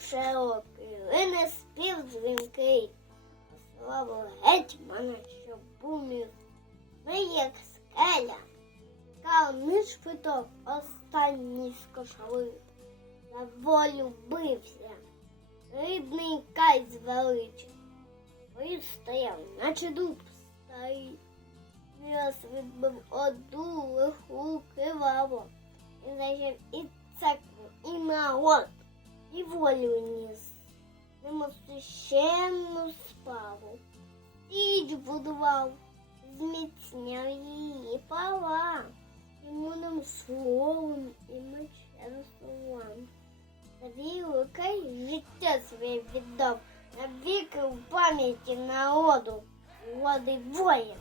широкий, лине спів дзвінкий. Славу гетьмана, що бумів. Ми, як скеля, калний шпиток останній скошали. За волю бився, рідний кай звеличив. Вистояв, наче дуб старий. Раз відбив оду лиху криваво. І зажив і церкву, і народ і волю ніс. Нему священну справу. Січ будував, зміцняв її права. Імунним словом і мечем словам. За віру край життя своє віддав, навіки в пам'яті народу, води воїн.